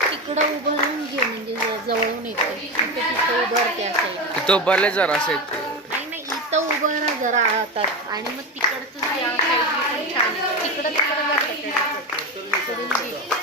तिकडं उभं राहून घे म्हणजे जवळून येते. तिथे तिथं उभं राहते असं तिथं उभारले जरा असे नाही नाही इथं उभं राहा जरा आतात आणि मग तिकडचं आहे. तिकडं तिकडं जातं. इकडून घे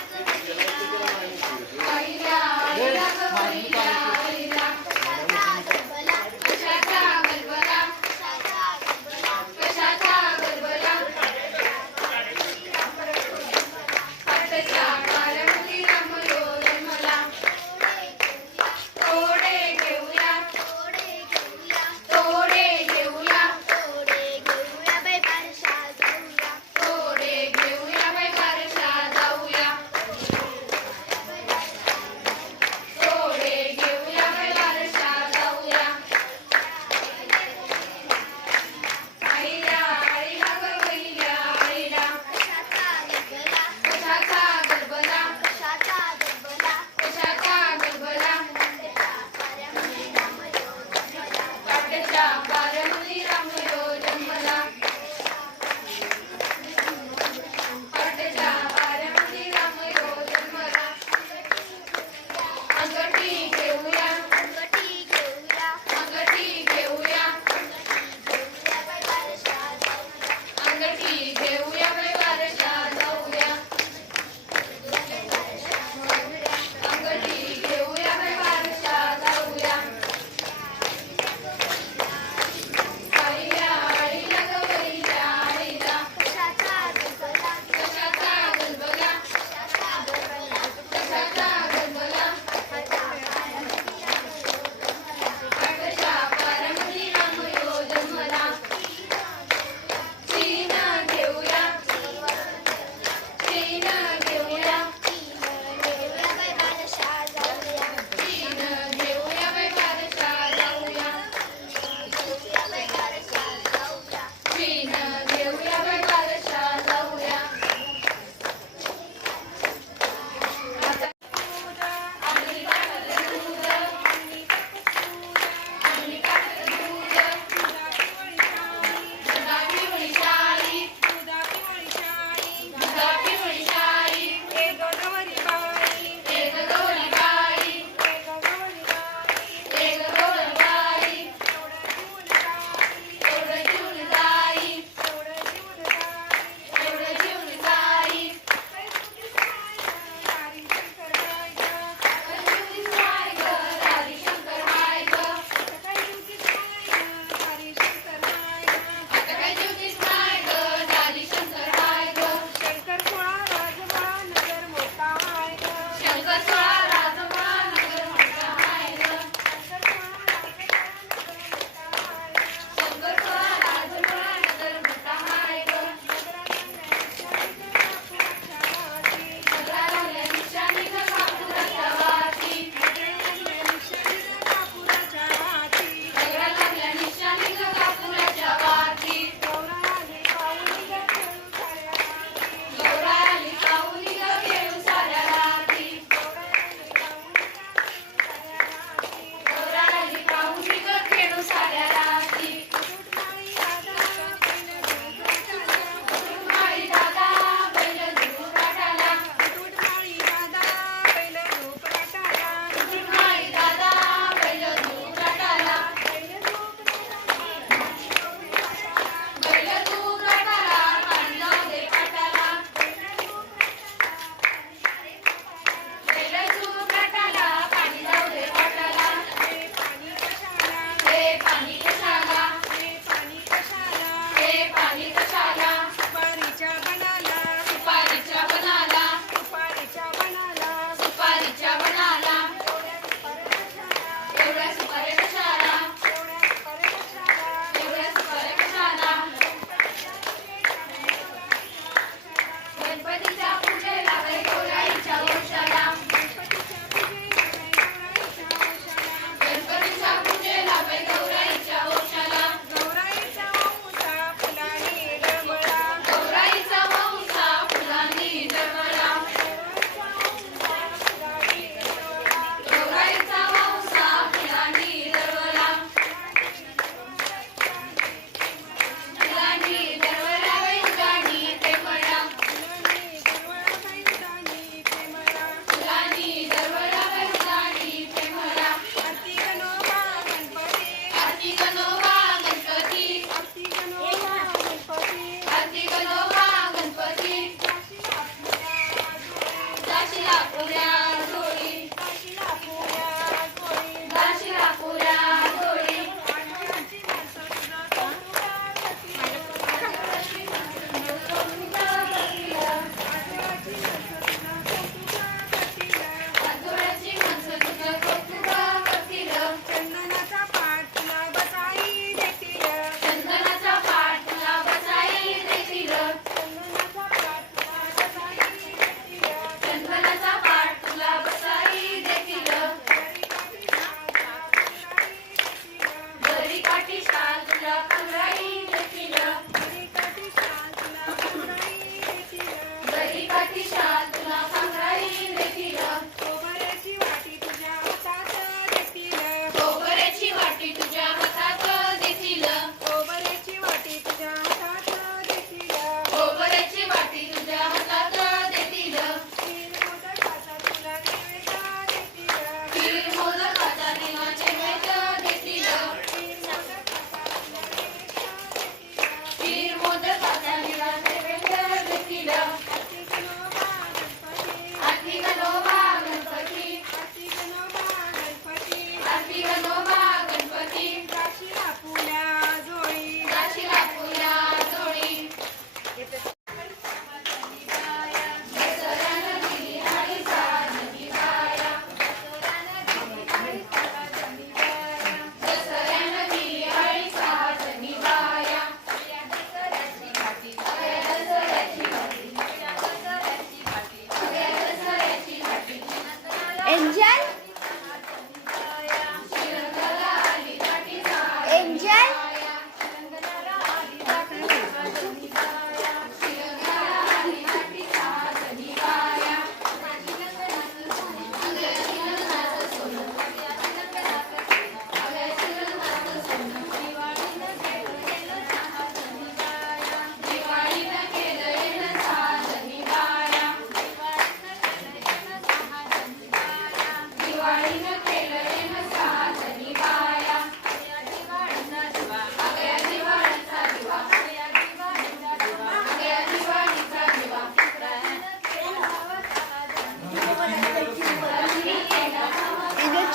Angel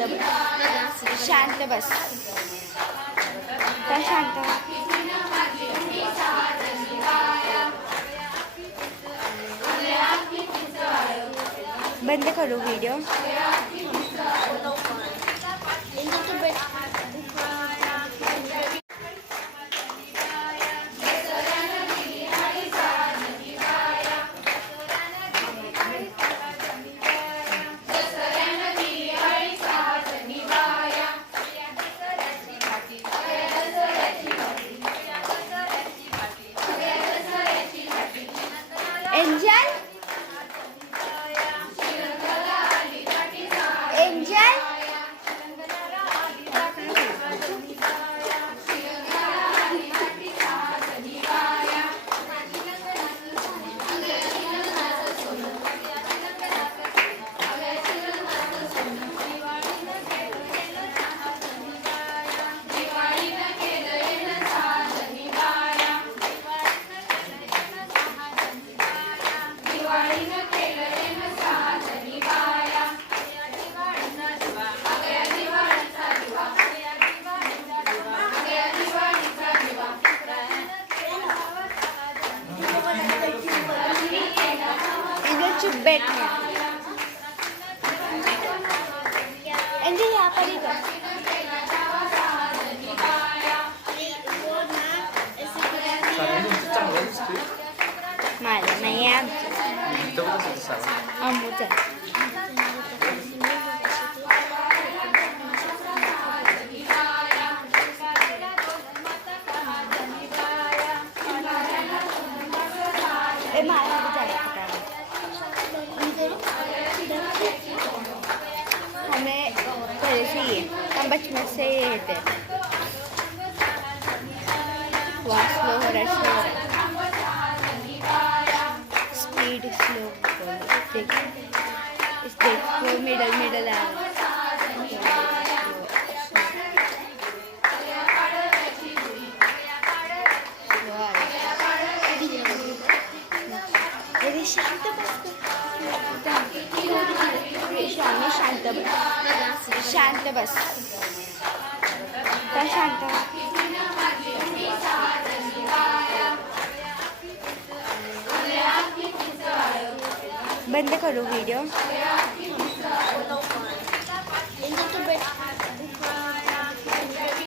शांत बस. शांत बस त्या शांत? बंद करू video Mày là mày em Tôi cũng sẽ sợ Ông muốn chạy come quelle sì, cambaci una sete. Qua, slowore, slowore. Slow देख इस देख मिडल मिडल अरे शांत शांत बस शांत बस शांत repente con un